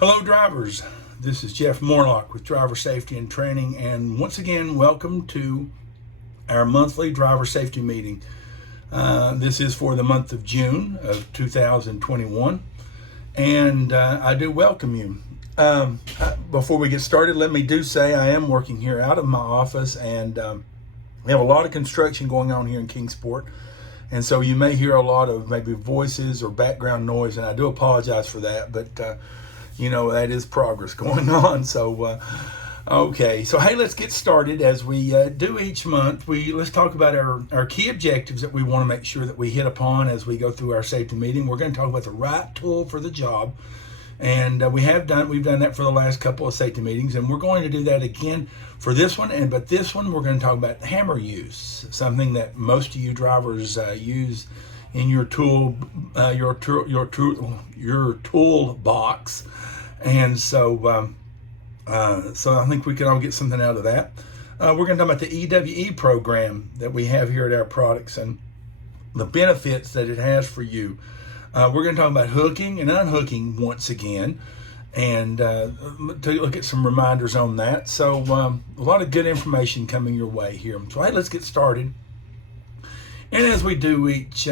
Hello, drivers. This is Jeff Morlock with Driver Safety and Training, and once again, welcome to our monthly driver safety meeting. This is for the month of June of 2021, and I do welcome you. Before we get started, let me do say I am working here out of my office, and we have a lot of construction going on here in Kingsport. And so you may hear a lot of maybe voices or background noise, and I do apologize for that, but that is progress going on. So, okay. So, hey, let's get started as we do each month. Let's talk about our key objectives that we want to make sure that we hit upon as we go through our safety meeting. We're going to talk about the right tool for the job. And we've done that for the last couple of safety meetings, and we're going to do that again for this one. But this one, we're going to talk about hammer use, something that most of you drivers use in your tool box. And so I think we can all get something out of that. We're going to talk about the EWE program that we have here at Air Products and the benefits that it has for you. We're going to talk about hooking and unhooking once again, and to look at some reminders on that. So a lot of good information coming your way here. So hey, let's get started. And as we do each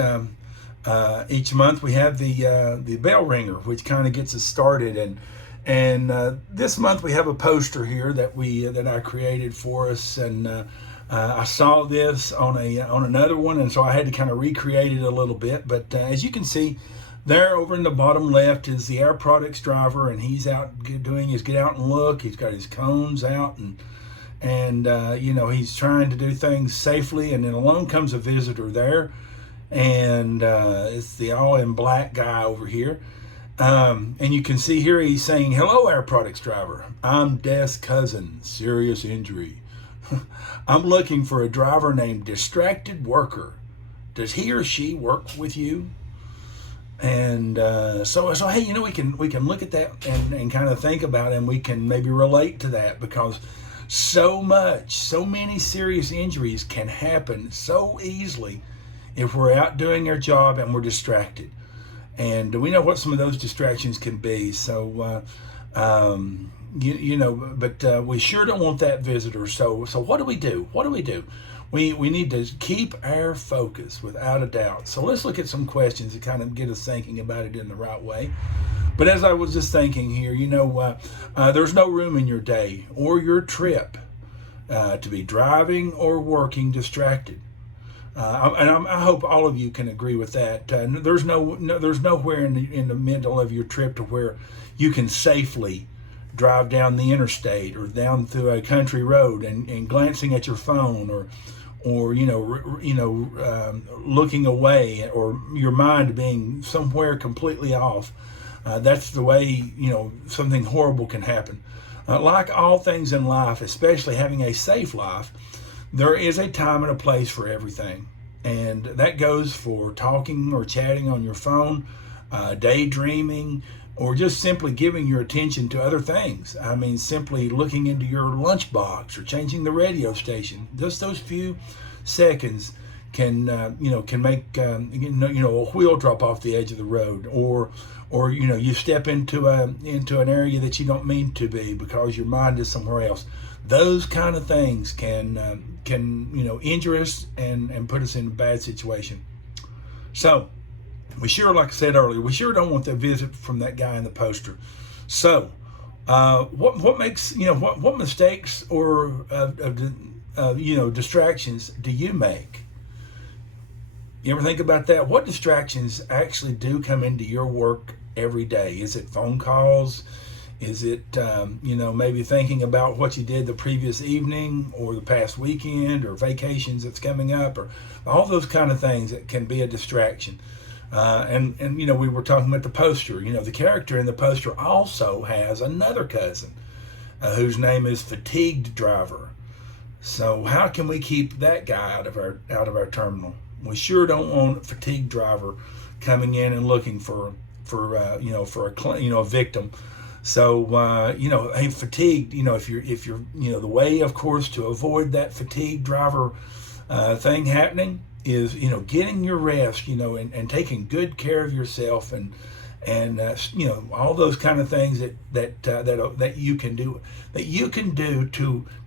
month, we have the bell ringer, which kind of gets us started. And this month we have a poster here that I created for us, and I saw this on another one, and so I had to kind of recreate it a little bit. But as you can see, there over in the bottom left is the Air Products driver, and he's out doing his get out and look. He's got his cones out, and he's trying to do things safely. And then along comes a visitor there, and it's the all in black guy over here. And you can see here he's saying, "Hello, Air Products driver. I'm Des Cousin, serious injury. I'm looking for a driver named Distracted Worker. Does he or she work with you?" And so hey, we can look at that and kind of think about it, and we can maybe relate to that, because so many serious injuries can happen so easily if we're out doing our job and we're distracted. And we know what some of those distractions can be. So but we sure don't want that visitor. So what do we do? We need to keep our focus, without a doubt. So let's look at some questions to kind of get us thinking about it in the right way. But as I was just thinking here, there's no room in your day or your trip to be driving or working distracted. I hope all of you can agree with that. There's nowhere in the middle of your trip to where you can safely drive down the interstate or down through a country road and glancing at your phone or looking away, or your mind being somewhere completely off. That's the way something horrible can happen. Like all things in life, especially having a safe life, there is a time and a place for everything. And that goes for talking or chatting on your phone, daydreaming, or just simply giving your attention to other things. I mean, simply looking into your lunchbox or changing the radio station. Just those few seconds can make a wheel drop off the edge of the road, or you step into an area that you don't mean to be because your mind is somewhere else. Those kind of things can injure us and put us in a bad situation. So we sure, like I said earlier, we sure don't want that visit from that guy in the poster. So what makes what mistakes or distractions do you make? You ever think about that? What distractions actually do come into your work every day? Is it phone calls? Is it, maybe thinking about what you did the previous evening or the past weekend or vacations that's coming up, or all those kind of things that can be a distraction? We were talking about the poster. The character in the poster also has another cousin whose name is Fatigued Driver. So how can we keep that guy out of our terminal? We sure don't want Fatigued Driver coming in and looking for a victim. So hey, fatigued. If you're the way, of course, to avoid that Fatigued Driver thing happening is getting your rest. And taking good care of yourself and all those kind of things that you can do,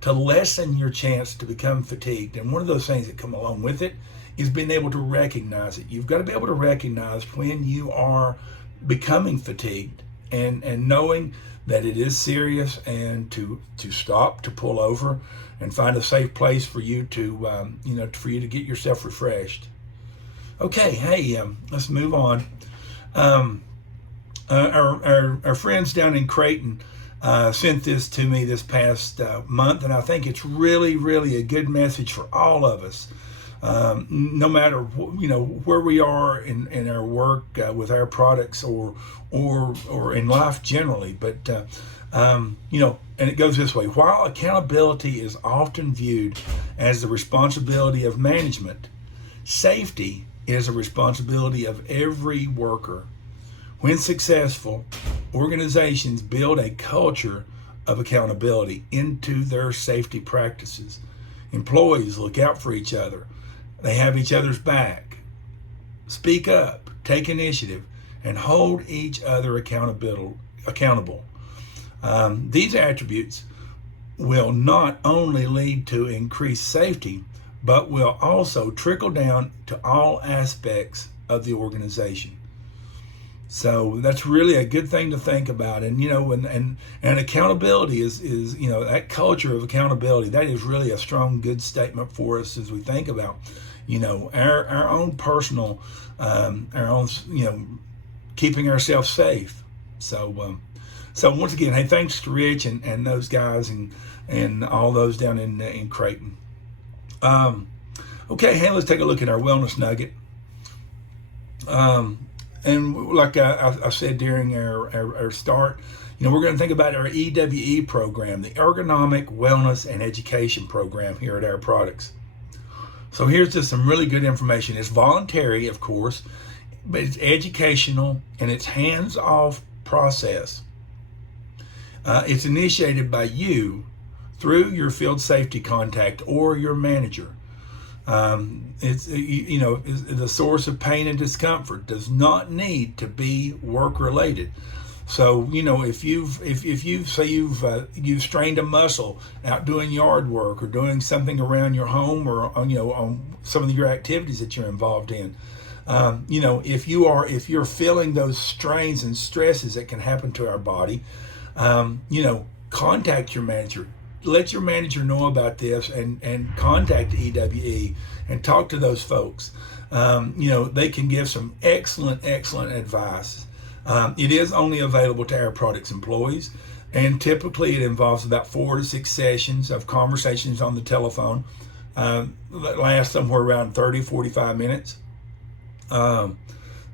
to lessen your chance to become fatigued. And one of those things that come along with it is being able to recognize it. You've got to be able to recognize when you are becoming fatigued, and knowing that it is serious, and to stop, to pull over, and find a safe place for you to for you to get yourself refreshed. Okay, hey, let's move on. Our friends down in Creighton sent this to me this past month, and I think it's really, really a good message for all of us. No matter where we are in our work with our products, or in life generally, but and it goes this way: while accountability is often viewed as the responsibility of management, safety is a responsibility of every worker. When successful, organizations build a culture of accountability into their safety practices. Employees look out for each other. They have each other's back, speak up, take initiative, and hold each other accountable. These attributes will not only lead to increased safety, but will also trickle down to all aspects of the organization. So that's really a good thing to think about. And and accountability is that culture of accountability, that is really a strong, good statement for us as we think about our own personal, our own keeping ourselves safe. So once again, hey, thanks to Rich and those guys and all those down in Creighton. Okay, hey, let's take a look at our wellness nugget. And like I said during our start, we're going to think about our EWE program, the Ergonomic Wellness and Education Program here at Air Products. So here's just some really good information. It's voluntary, of course, but it's educational, and it's hands-off process. It's initiated by you through your field safety contact or your manager. It's the source of pain and discomfort does not need to be work related. So if you've strained a muscle out doing yard work or doing something around your home, or on some of your activities that you're involved in, if you're feeling those strains and stresses that can happen to our body, contact your manager. Let your manager know about this, and contact EWE and talk to those folks. They can give some excellent advice. It is only available to Air Products employees, and typically it involves about 4 to 6 sessions of conversations on the telephone that last somewhere around 30-45 minutes. The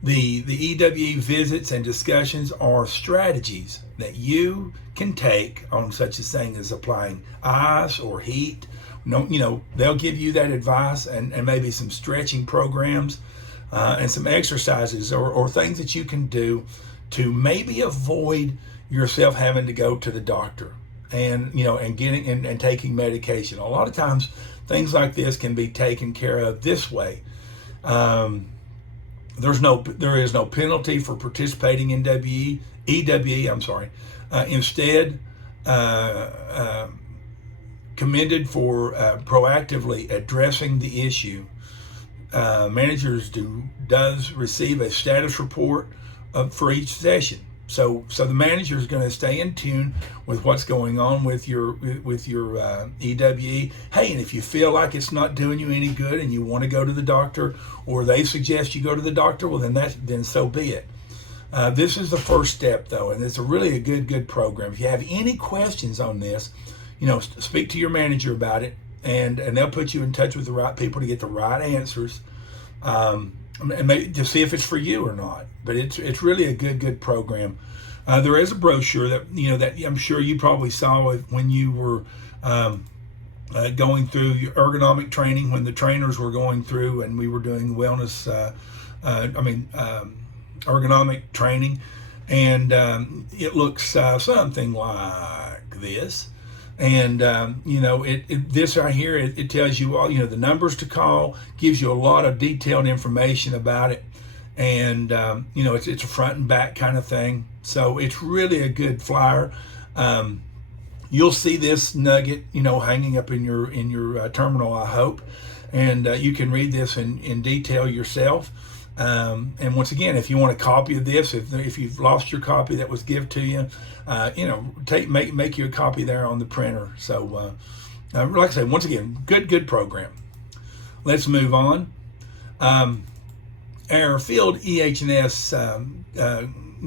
EWE visits and discussions are strategies that you can take on such a thing as applying ice or heat. They'll give you that advice, and maybe some stretching programs and some exercises or things that you can do to maybe avoid yourself having to go to the doctor and getting and taking medication. A lot of times things like this can be taken care of this way. There is no penalty for participating in EWE. Instead, commended for proactively addressing the issue. Managers does receive a status report for each session. So the manager is going to stay in tune with what's going on with your EWE. Hey, and if you feel like it's not doing you any good and you want to go to the doctor, or they suggest you go to the doctor, well then so be it. This is the first step, though, and it's really a good program. If you have any questions on this, speak to your manager about it, and they'll put you in touch with the right people to get the right answers, and maybe to see if it's for you or not. But it's really a good program. There is a brochure that that I'm sure you probably saw when you were going through your ergonomic training, when the trainers were going through and we were doing wellness. Ergonomic training, and it looks something like this. And this right here, it tells you all the numbers to call, gives you a lot of detailed information about it, and it's a front and back kind of thing. So it's really a good flyer. You'll see this nugget, hanging up in your terminal, I hope, and you can read this in detail yourself. And once again, if you want a copy of this, if you've lost your copy that was given to you, make you a copy there on the printer. So, like I say, once again, good program. Let's move on. Our field EH&S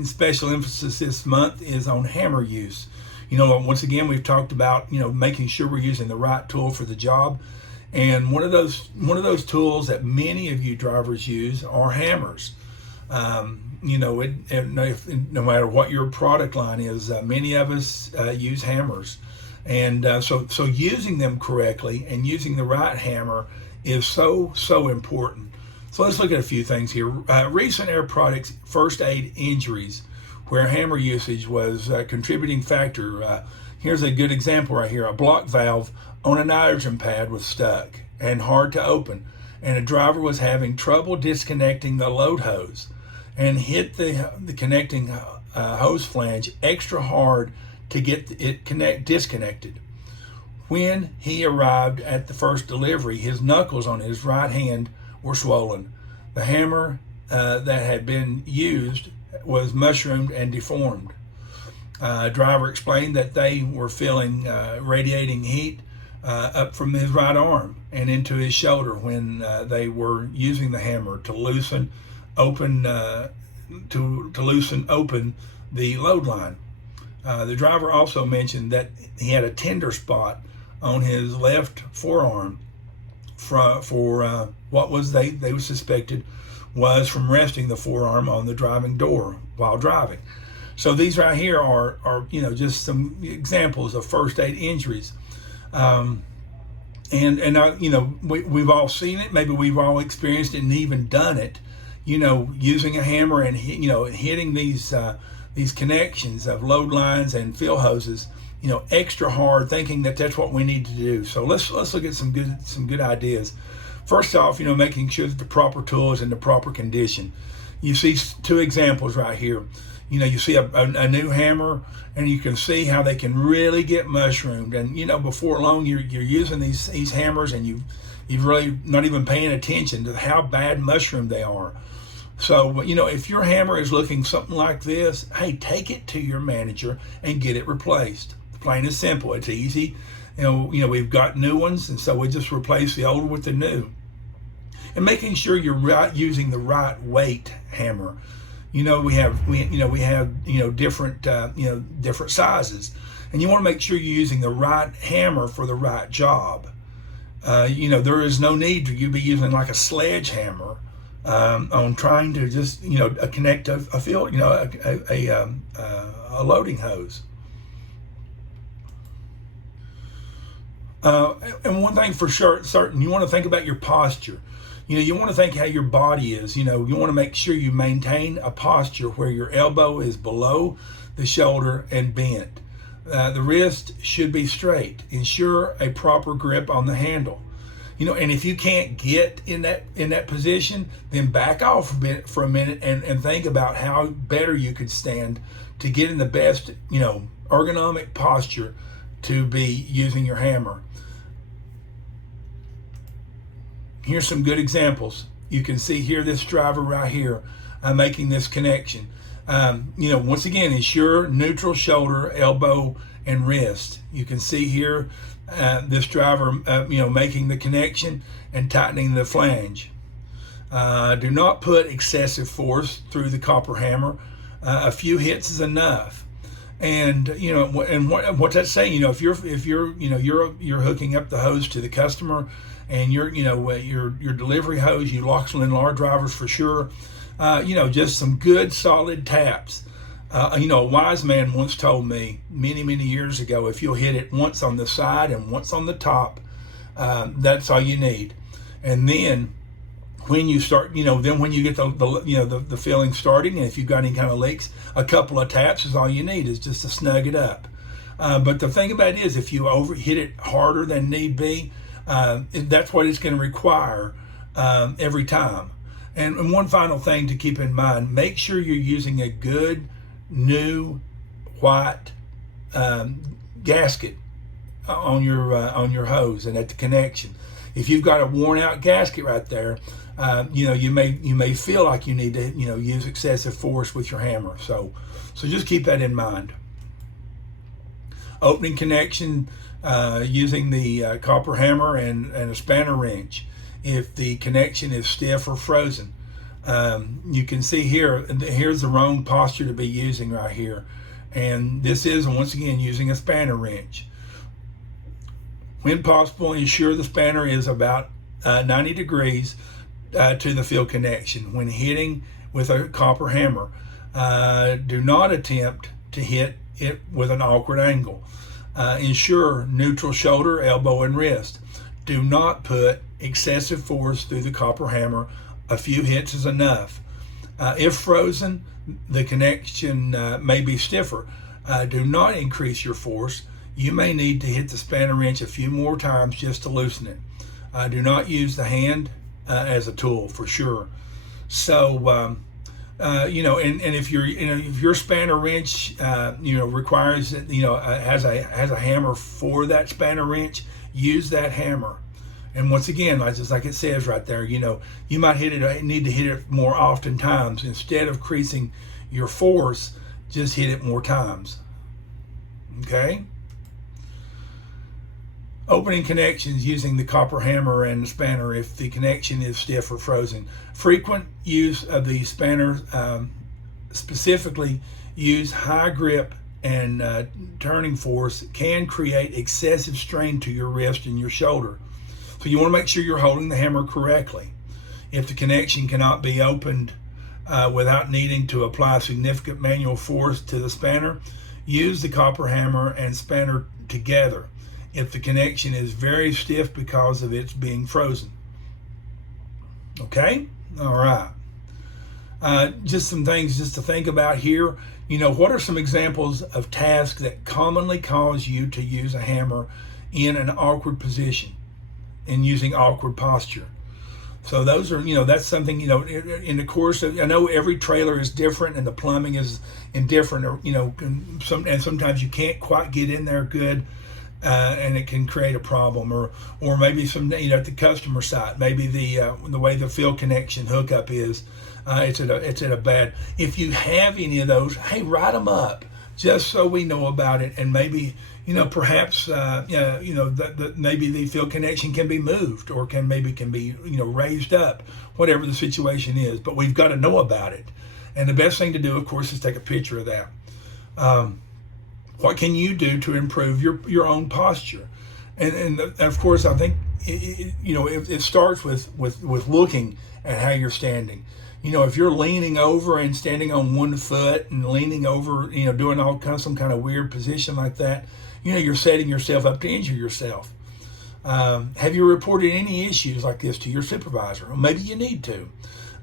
special emphasis this month is on hammer use. Once again, we've talked about making sure we're using the right tool for the job. And one of those tools that many of you drivers use are hammers. No matter what your product line is, many of us use hammers, and so using them correctly and using the right hammer is so important. So let's look at a few things here. Recent Air Products first aid injuries, where hammer usage was a contributing factor. Here's a good example right here. A block valve on a nitrogen pad was stuck and hard to open, and a driver was having trouble disconnecting the load hose and hit the connecting hose flange extra hard to get it disconnected. When he arrived at the first delivery, his knuckles on his right hand were swollen. The hammer that had been used was mushroomed and deformed. Driver explained that they were feeling radiating heat up from his right arm and into his shoulder when they were using the hammer to loosen open the load line. The driver also mentioned that he had a tender spot on his left forearm for what was they suspected was from resting the forearm on the driving door while driving. So these right here are just some examples of first aid injuries. We've all seen it. Maybe we've all experienced it and even done it. Using a hammer and hitting these connections of load lines and fill hoses, extra hard, thinking that that's what we need to do. So let's look at some good ideas. First off, making sure that the proper tool is in the proper condition. You see two examples right here. You see a new hammer, and you can see how they can really get mushroomed. And before long, you're using these hammers, and you've really not even paying attention to how bad mushroomed they are. So if your hammer is looking something like this, hey, take it to your manager and get it replaced. Plain and simple. It's easy. We've got new ones, and so we just replace the old with the new. And making sure you're using the right weight hammer. We have different different sizes, and you want to make sure you're using the right hammer for the right job. There is no need to you be using like a sledgehammer on trying to just connect a field, a loading hose. And one thing for sure, certain, you want to think about your posture. You want to think how your body is. You want to make sure you maintain a posture where your elbow is below the shoulder and bent. The wrist should be straight. Ensure a proper grip on the handle. And if you can't get in that position, then back off for a minute and think about how better you could stand to get in the best, ergonomic posture to be using your hammer. Here's some good examples. You can see here this driver right here making this connection. Once again, ensure neutral shoulder, elbow, and wrist. You can see here this driver, making the connection and tightening the flange. Do not put excessive force through the copper hammer. A few hits is enough. And and what that's saying, if you're hooking up the hose to the customer, and your delivery hose, you Lachlan Lar drivers for sure, just some good solid taps. A wise man once told me many years ago, if you'll hit it once on the side and once on the top, that's all you need. And then when you start, then when you get the filling starting, and if you've got any kind of leaks, a couple of taps is all you need, is just to snug it up. But the thing about it is, if you hit it harder than need be, that's what it's going to require every time. And one final thing to keep in mind, make sure you're using a good new white gasket on your hose and at the connection. If you've got a worn out gasket right there, you may feel like you need to use excessive force with your hammer. So just keep that in mind. Opening connection using the copper hammer and a spanner wrench. If the connection is stiff or frozen, you can see here's the wrong posture to be using right here. And this is, once again, using a spanner wrench. When possible, ensure the spanner is about 90 degrees to the field connection. When hitting with a copper hammer, do not attempt to hit it with an awkward angle. Ensure neutral shoulder, elbow, and wrist. Do not put excessive force through the copper hammer. A few hits is enough. If frozen, the connection may be stiffer. Do not increase your force. You may need to hit the spanner wrench a few more times just to loosen it. Do not use the hand as a tool for sure. So, and if your spanner wrench, requires, has a hammer for that spanner wrench, use that hammer. And once again, just like it says right there, you might need to hit it more often times. Instead of increasing your force, just hit it more times. Okay? Opening connections using the copper hammer and the spanner if the connection is stiff or frozen. Frequent use of the spanner, specifically use high grip and turning force, can create excessive strain to your wrist and your shoulder. So you want to make sure you're holding the hammer correctly. If the connection cannot be opened without needing to apply significant manual force to the spanner, use the copper hammer and spanner together if the connection is very stiff because of its being frozen. Okay? All right. Just some things just to think about here. What are some examples of tasks that commonly cause you to use a hammer in an awkward position and using awkward posture? So those are, that's something, in the course of, I know every trailer is different and the plumbing is indifferent, or, and sometimes you can't quite get in there good. And it can create a problem, or maybe some, at the customer site, maybe the way the field connection hookup is, it's at a bad. If you have any of those, hey, write them up just so we know about it, and maybe perhaps maybe the field connection can be moved, or can be raised up, whatever the situation is. But we've got to know about it, and the best thing to do, of course, is take a picture of that. What can you do to improve your own posture? And of course, I think it starts with looking at how you're standing. If you're leaning over and standing on one foot and leaning over, doing some kind of weird position like that, you're setting yourself up to injure yourself. Have you reported any issues like this to your supervisor? Well, maybe you need to.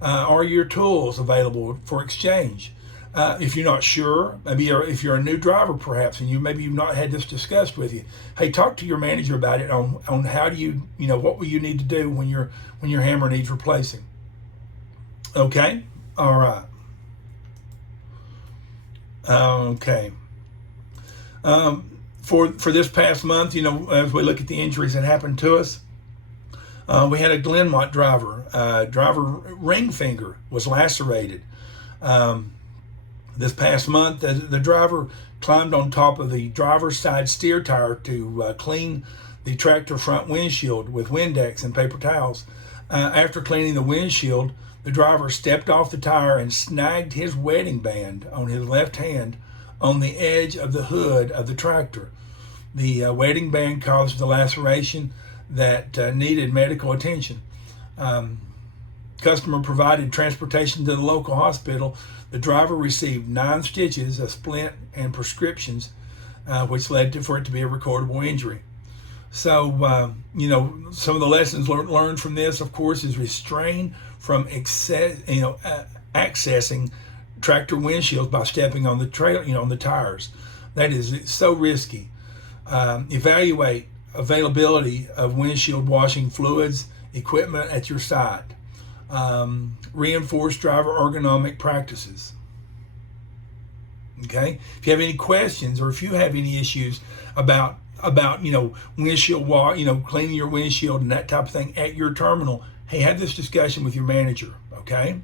Are your tools available for exchange? If you're not sure, maybe if you're a new driver perhaps, and you've not had this discussed with you, hey, talk to your manager about it on how do you, what will you need to do when your hammer needs replacing. Okay? All right. Okay. For this past month, as we look at the injuries that happened to us, we had a Glenmont driver. Driver ring finger was lacerated. This past month, the driver climbed on top of the driver's side steer tire to clean the tractor front windshield with Windex and paper towels. After cleaning the windshield, the driver stepped off the tire and snagged his wedding band on his left hand on the edge of the hood of the tractor. The wedding band caused the laceration that needed medical attention. Customer provided transportation to the local hospital. The driver received 9 stitches, a splint, and prescriptions, which led for it to be a recordable injury. So, some of the lessons learned from this, of course, is restrain from accessing tractor windshields by stepping on the trailer, on the tires. That is so risky. Evaluate availability of windshield washing fluids, equipment at your site. reinforce driver ergonomic practices. Okay, if you have any questions or if you have any issues about windshield wall, cleaning your windshield and that type of thing at your terminal, hey, have this discussion with your manager. Okay,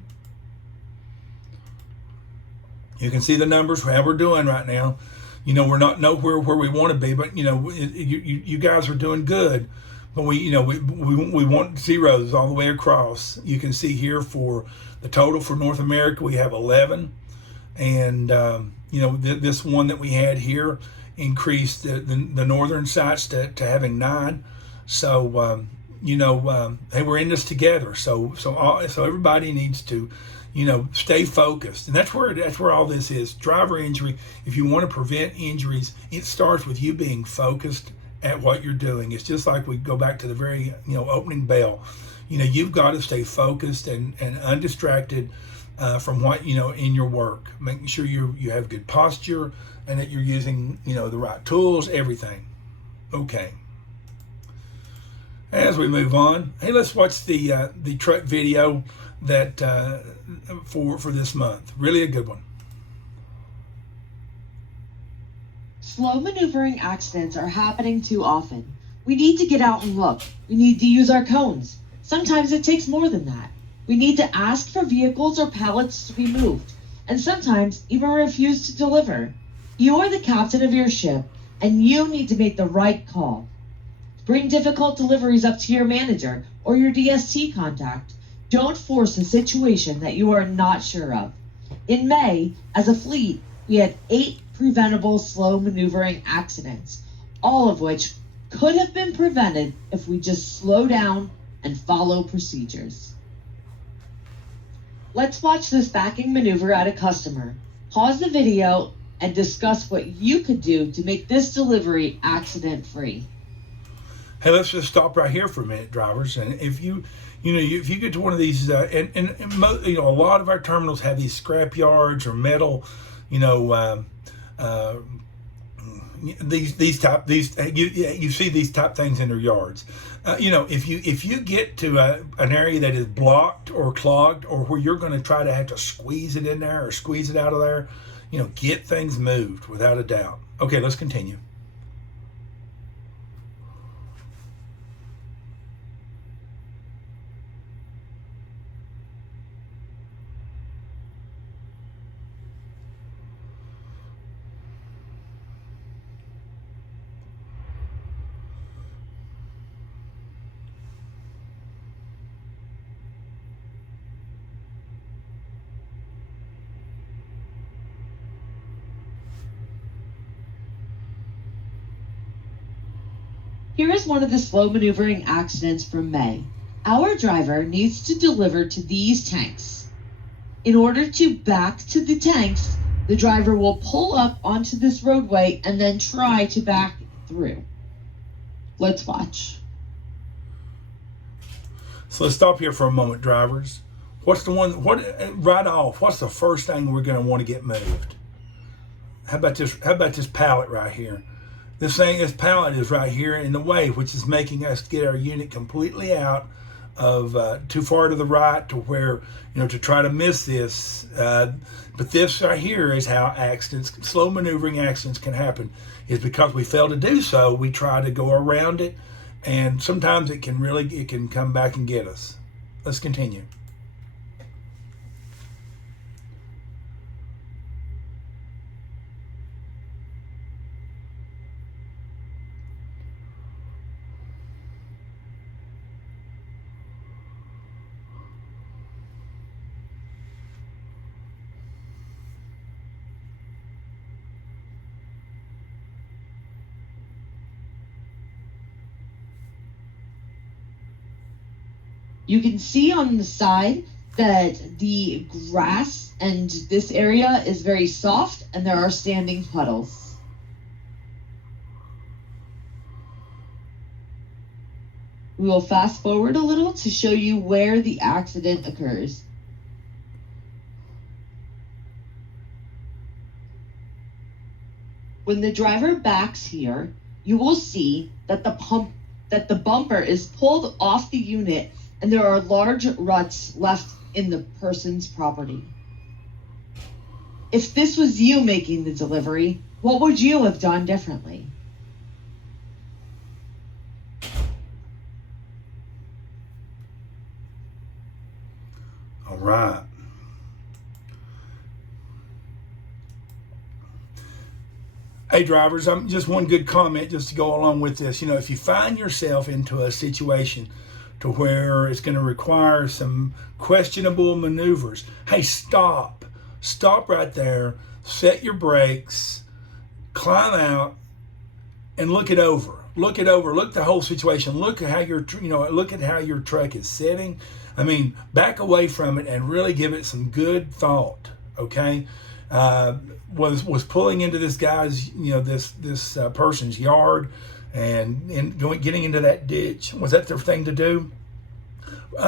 you can see the numbers how we're doing right now. We're not nowhere where we want to be, but you guys are doing good. But we want zeros all the way across. You can see here for the total for North America, we have 11. And, this one that we had here increased the northern sites to having 9. So, hey, we're in this together. So everybody needs to, stay focused. And that's where all this is. Driver injury, if you want to prevent injuries, it starts with you being focused at what you're doing. It's just like we go back to the very, opening bell. You've got to stay focused and undistracted from what, in your work. Making sure you have good posture and that you're using, the right tools, everything. Okay. As we move on, hey, let's watch the truck video that for this month. Really a good one. Slow maneuvering accidents are happening too often. We need to get out and look. We need to use our cones. Sometimes it takes more than that. We need to ask for vehicles or pallets to be moved, and sometimes even refuse to deliver. You are the captain of your ship, and you need to make the right call. Bring difficult deliveries up to your manager or your DST contact. Don't force a situation that you are not sure of. In May, as a fleet, we had 8 preventable slow maneuvering accidents, all of which could have been prevented if we just slow down and follow procedures. Let's watch this backing maneuver at a customer. Pause the video and discuss what you could do to make this delivery accident-free. Hey, let's just stop right here for a minute, drivers. And if you get to one of these, a lot of our terminals have these scrap yards or metal, you see these type things in their yards. If you get to an area that is blocked or clogged, or where you're going to try to have to squeeze it in there or squeeze it out of there, get things moved without a doubt. Okay, let's continue. Here is one of the slow maneuvering accidents from May. Our driver needs to deliver to these tanks. In order to back to the tanks, the driver will pull up onto this roadway and then try to back through. Let's watch. So let's stop here for a moment, drivers. What's the first thing we're going to want to get moved? How about this pallet right here? This pallet is right here in the way, which is making us get our unit completely out of too far to the right to where, to try to miss this. But this right here is how slow maneuvering accidents can happen. Is because we fail to do so, we try to go around it, and sometimes it can come back and get us. Let's continue. You can see on the side that the grass and this area is very soft and there are standing puddles. We will fast forward a little to show you where the accident occurs. When the driver backs here, you will see that the bumper is pulled off the unit and there are large ruts left in the person's property. If this was you making the delivery, what would you have done differently? All right. Hey drivers, just one good comment just to go along with this. If you find yourself into a situation to where it's going to require some questionable maneuvers, hey, stop right there, set your brakes, climb out, and look it over. Look the whole situation. Look at how your truck is sitting. Back away from it and really give it some good thought. Okay. Was pulling into this guy's, this person's yard and getting into that ditch. Was that the thing to do?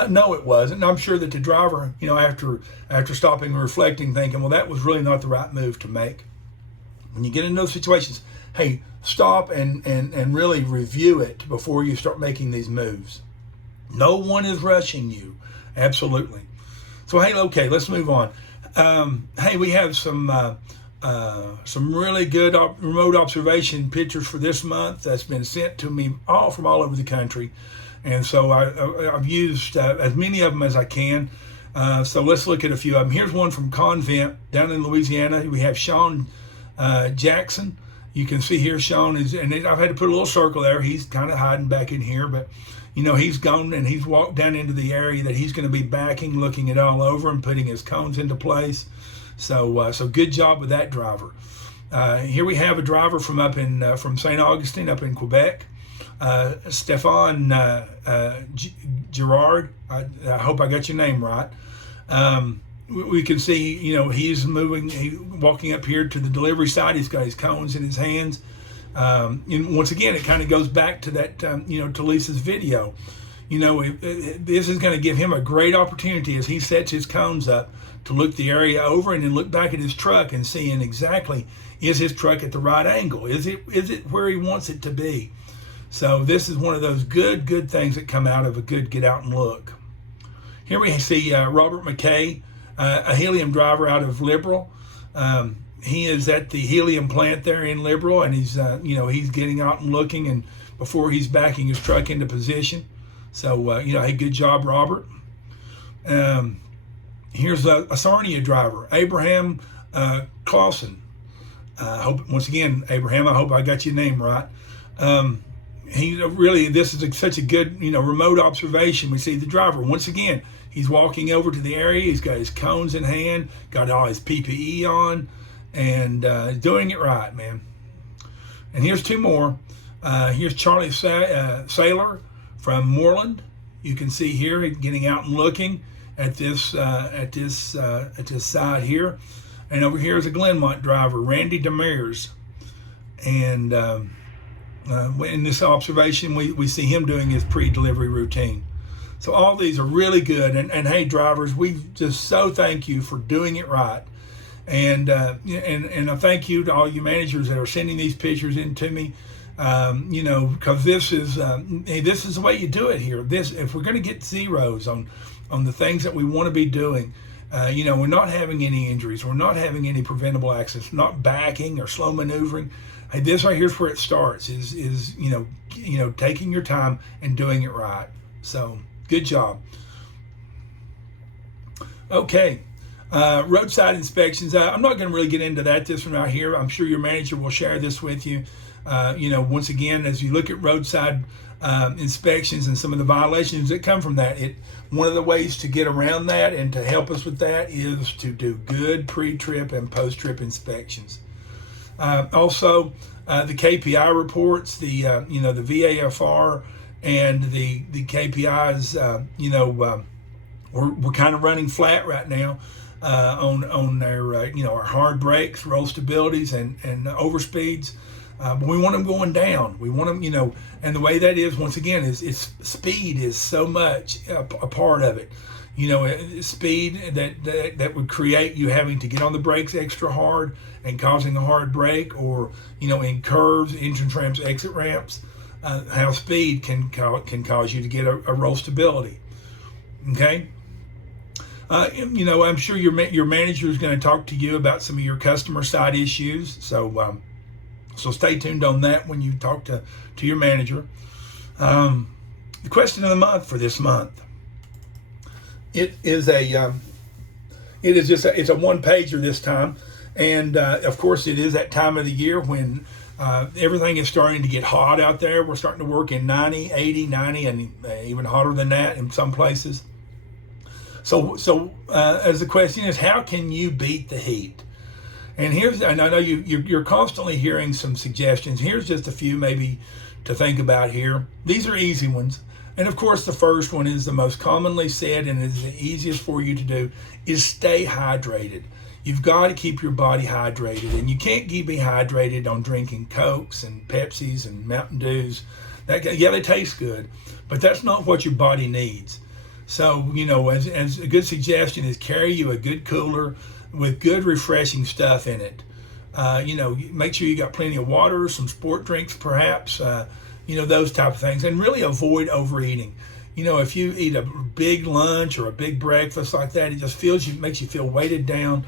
No, it wasn't. And I'm sure that the driver, after stopping and reflecting, thinking, well, that was really not the right move to make. When you get in those situations, hey, stop and really review it before you start making these moves. No one is rushing you. Absolutely. So, hey, okay, let's move on. Hey, we have some really good remote observation pictures for this month that's been sent to me from all over the country. And so I've used as many of them as I can. So let's look at a few of them. Here's one from Convent down in Louisiana. We have Sean Jackson. You can see here Sean I've had to put a little circle there. He's kind of hiding back in here, but he's gone and he's walked down into the area that he's going to be backing, looking it all over and putting his cones into place. So good job with that driver. Here we have a driver from St. Augustine up in Quebec. Stefan Gerard, I hope I got your name right. We can see, he's walking up here to the delivery side. He's got his cones in his hands. And once again, it kind of goes back to that, to Lisa's video. This is going to give him a great opportunity as he sets his cones up to look the area over and then look back at his truck and seeing exactly, is his truck at the right angle? Is it where he wants it to be? So this is one of those good things that come out of a good get out and look. Here we see Robert McKay, a helium driver out of Liberal. He is at the helium plant there in Liberal, and he's getting out and looking and before he's backing his truck into position. So hey, good job, Robert. Here's a Sarnia driver, Abraham Clausen. Hope once again, Abraham, I hope I got your name right. This is such a good, remote observation. We see the driver once again. He's walking over to the area. He's got his cones in hand, got all his PPE on, and doing it right, man. And here's two more. Here's Charlie Saylor from Moreland. You can see here getting out and looking at this side here. And over here is a Glenmont driver, Randy Demers. And in this observation, we see him doing his pre-delivery routine. So all these are really good. And hey, drivers, we just so thank you for doing it right. And a thank you to all you managers that are sending these pictures in to me. Because this is the way you do it here. If we're going to get zeros on the things that we want to be doing, we're not having any injuries, we're not having any preventable accidents, not backing or slow maneuvering. Hey, this right here's where it starts. Is taking your time and doing it right. So good job. Okay. Roadside inspections. I'm not going to really get into that this one right here. I'm sure your manager will share this with you. Once again, as you look at roadside inspections and some of the violations that come from that, one of the ways to get around that and to help us with that is to do good pre-trip and post-trip inspections. Also, the KPI reports, the VAFR and the KPIs. We're kind of running flat right now on their our hard brakes, roll stabilities, and overspeeds. But we want them going down. We want them, and the way that is, once again, is speed is so much a part of it. Speed that would create you having to get on the brakes extra hard and causing a hard brake, or in curves, entrance ramps, exit ramps, how speed can cause you to get a roll stability. Okay. I'm sure your manager is going to talk to you about some of your customer side issues. So stay tuned on that when you talk to your manager. The question of the month for this month. It's a one pager this time, and of course it is that time of the year when everything is starting to get hot out there. We're starting to work in 90, 80, 90, and even hotter than that in some places. So as the question is, how can you beat the heat? And I know you're constantly hearing some suggestions. Here's just a few maybe to think about here. These are easy ones. And of course, the first one is the most commonly said and is the easiest for you to do, is stay hydrated. You've got to keep your body hydrated, and you can't be hydrated on drinking Cokes and Pepsis and Mountain Dews. They taste good, but that's not what your body needs. So, as a good suggestion is carry you a good cooler with good refreshing stuff in it. Make sure you got plenty of water, some sport drinks perhaps, those type of things, and really avoid overeating. If you eat a big lunch or a big breakfast like that, it just makes you feel weighted down,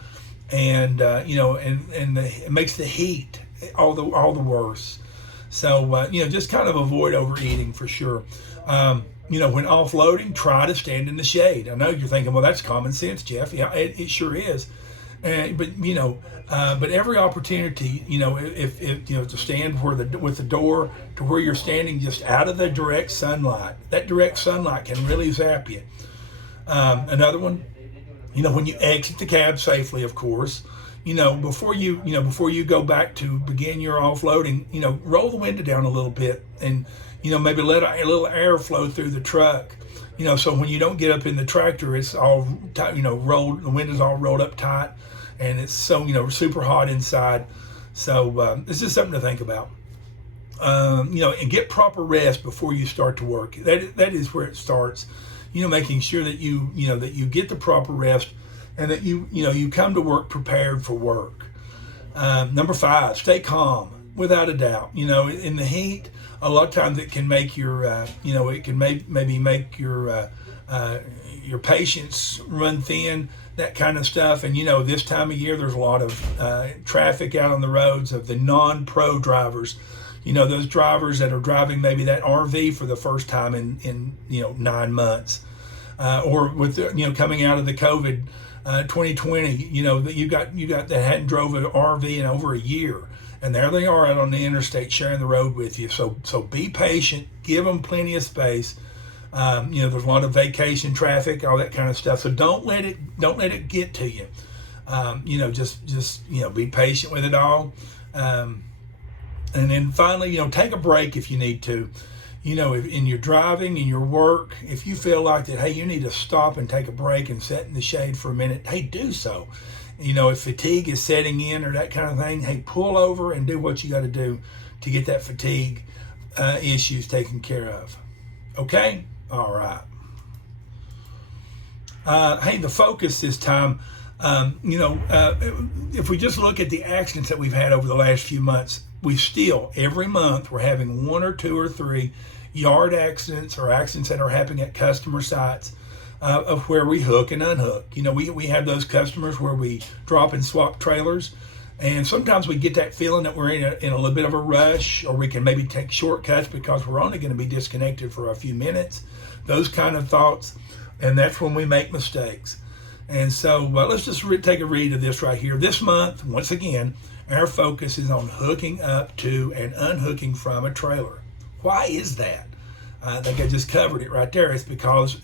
and it makes the heat all the worse. So, just kind of avoid overeating for sure. When offloading, try to stand in the shade. I know you're thinking, well, that's common sense, Jeff. Yeah, it sure is. But every opportunity, if to stand with the door to where you're standing just out of the direct sunlight, that direct sunlight can really zap you. Another one, when you exit the cab safely, of course, before you go back to begin your offloading, roll the window down a little bit and, maybe let a little air flow through the truck, so when you don't get up in the tractor, it's all tight, rolled, the window's all rolled up tight, and it's so, super hot inside. So it's just something to think about. And get proper rest before you start to work. That is where it starts. Making sure that that you get the proper rest, and that you come to work prepared for work. Number 5, stay calm, without a doubt. In the heat, a lot of times it can make your, maybe make your patience run thin, that kind of stuff. And this time of year, there's a lot of traffic out on the roads of the non-pro drivers. Those drivers that are driving maybe that RV for the first time in 9 months, or with coming out of the COVID 2020. That you got that hadn't drove an RV in over a year. And there they are out on the interstate sharing the road with you. So be patient, give them plenty of space. There's a lot of vacation traffic, all that kind of stuff. So don't let it get to you. Just be patient with it all. And then finally, take a break if you need to. If in your driving, in your work, if you feel like that, hey, you need to stop and take a break and sit in the shade for a minute, hey, do so. If fatigue is setting in or that kind of thing, hey, pull over and do what you got to do to get that fatigue issues taken care of. Okay? All right. Hey, the focus this time, if we just look at the accidents that we've had over the last few months, every month, we're having 1 or 2 or 3 yard accidents or accidents that are happening at customer sites. Of where we hook and unhook. We have those customers where we drop and swap trailers, and sometimes we get that feeling that we're in a little bit of a rush, or we can maybe take shortcuts because we're only going to be disconnected for a few minutes. Those kind of thoughts, and that's when we make mistakes. And so let's just take a read of this right here. This month, once again, our focus is on hooking up to and unhooking from a trailer. Why is that? I think I just covered it right there. It's because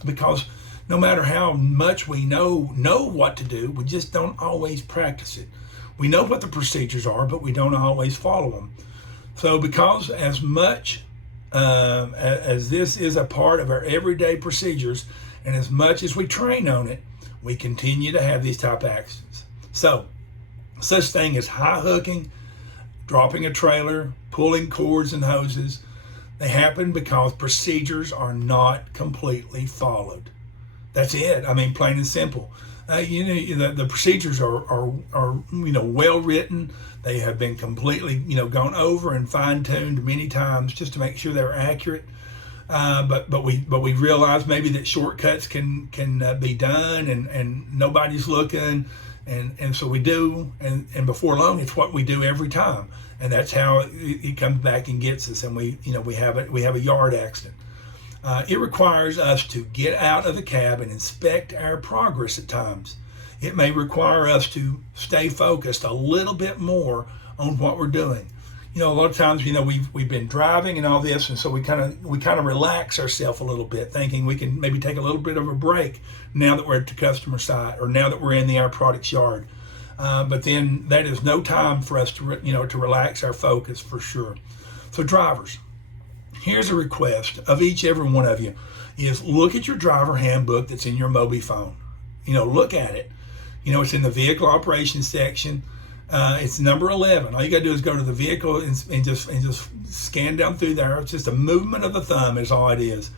no matter how much we know what to do, we just don't always practice it. We know what the procedures are, but we don't always follow them. So because as much as this is a part of our everyday procedures, and as much as we train on it, we continue to have these type of accidents. So such thing as high hooking, dropping a trailer, pulling cords and hoses, they happen because procedures are not completely followed. That's it. I mean, plain and simple. The procedures are well written. They have been completely gone over and fine tuned many times just to make sure they're accurate. But we realize maybe that shortcuts can be done, and nobody's looking, and so we do, and before long it's what we do every time, and that's how it comes back and gets us, and we have a yard accident. It requires us to get out of the cab and inspect our progress at times. It may require us to stay focused a little bit more on what we're doing. A lot of times, we've been driving and all this, and so we kind of relax ourselves a little bit, thinking we can maybe take a little bit of a break now that we're at the customer site, or now that we're in our product's yard. But then that is no time for us to relax our focus, for sure. So drivers, here's a request of every one of you: is look at your driver handbook that's in your MobiFone. Look at it. It's in the vehicle operations section. It's number 11. All you got to do is go to the vehicle and just scan down through there. It's just a movement of the thumb is all it is.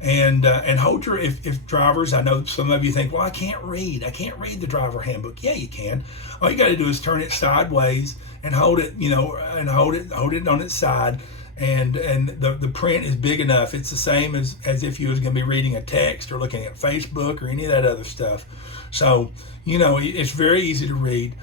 And hold your, if drivers, I know some of you think, well, I can't read the driver handbook. Yeah, you can. All you got to do is turn it sideways and hold it, and hold it on its side. And the print is big enough. It's the same as if you was going to be reading a text or looking at Facebook or any of that other stuff. So, it's very easy to read.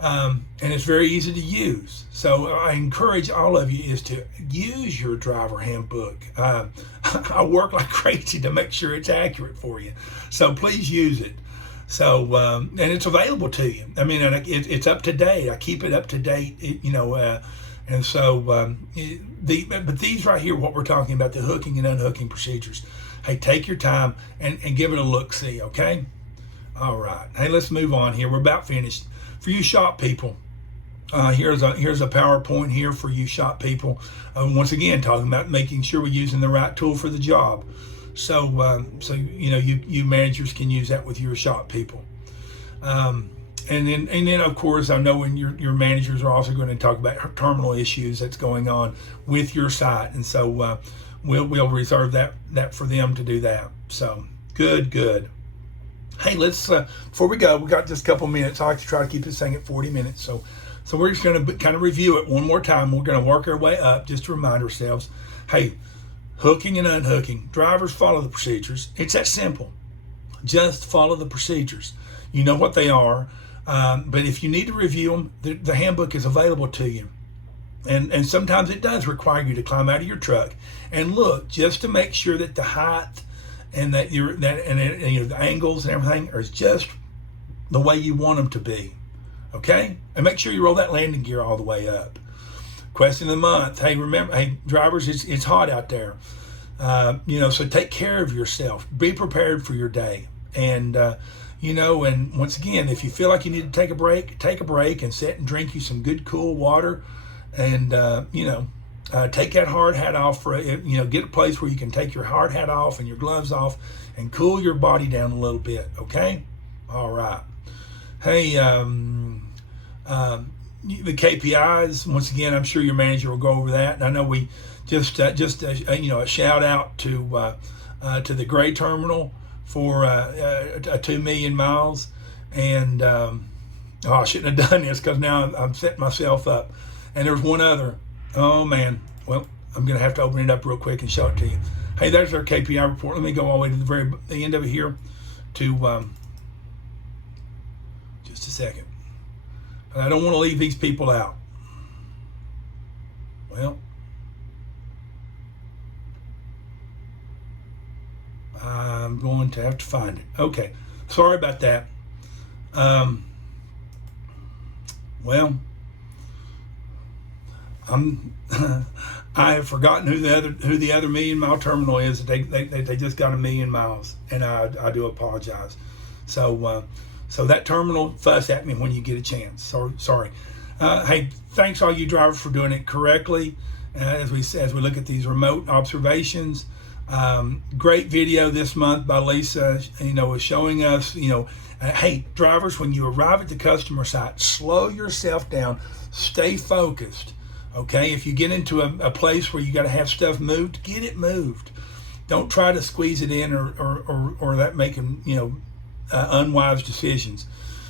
And it's very easy to use. So I encourage all of you is to use your driver handbook. I work like crazy to make sure it's accurate for you. So please use it. So, and it's available to you. I mean, it's up to date. I keep it up to date, and so, but these right here, what we're talking about, the hooking and unhooking procedures. Hey, take your time and give it a look-see, okay? All right. Hey, let's move on here. We're about finished. For you shop people, here's a PowerPoint here for you shop people. Once again, talking about making sure we're using the right tool for the job. So you managers can use that with your shop people. And then of course, I know when your managers are also going to talk about terminal issues that's going on with your site, and so we'll reserve that for them to do that. So good. Hey, let's before we go, we got just a couple minutes. I like to try to keep this thing at 40 minutes. So we're just going to kind of review it one more time. We're going to work our way up just to remind ourselves. Hey, hooking and unhooking. Drivers, follow the procedures. It's that simple. Just follow the procedures. You know what they are. But if you need to review them, the handbook is available to you. And sometimes it does require you to climb out of your truck and look just to make sure that the height and the angles and everything are just the way you want them to be, okay? And make sure you roll that landing gear all the way up. Question of the month. Hey, remember, drivers, it's hot out there. So take care of yourself. Be prepared for your day. And and once again, if you feel like you need to take a break and sit and drink you some good cool water, and take that hard hat off get a place where you can take your hard hat off and your gloves off and cool your body down a little bit, okay? All right. Hey, the KPIs, once again, I'm sure your manager will go over that. And I know we just a shout out to the Gray Terminal for 2 million miles. And I shouldn't have done this because now I'm setting myself up. And there's one other. Oh man, well, I'm gonna have to open it up real quick and show it to you. Hey, there's our KPI report. Let me go all the way to the end of it here to just a second. I don't want to leave these people out. Well, I'm going to have to find it. Okay, sorry about that. Well, I have forgotten who the other million mile terminal is. They just got 1 million miles, and I do apologize. So that terminal, fuss at me when you get a chance. Sorry. Hey, thanks all you drivers for doing it correctly. As we look at these remote observations, great video this month by Lisa. Is showing us. Hey, drivers, when you arrive at the customer site, slow yourself down. Stay focused. Okay, if you get into a place where you got to have stuff moved, get it moved. Don't try to squeeze it in or that making unwise decisions.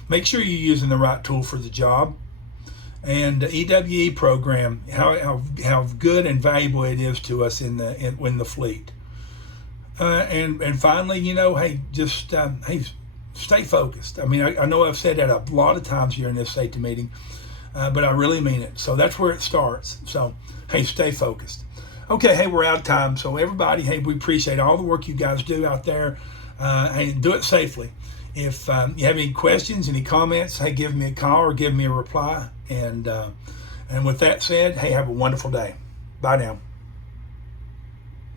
Make sure you're using the right tool for the job. And the EWE program, how good and valuable it is to us in the fleet. And finally, hey, just hey, stay focused. I mean, I know I've said that a lot of times here in this safety meeting, but I really mean it. So that's where it starts. So, hey, stay focused. Okay, hey, we're out of time. So everybody, hey, we appreciate all the work you guys do out there, and do it safely. If you have any questions, any comments, hey, give me a call or give me a reply. And with that said, hey, have a wonderful day. Bye now.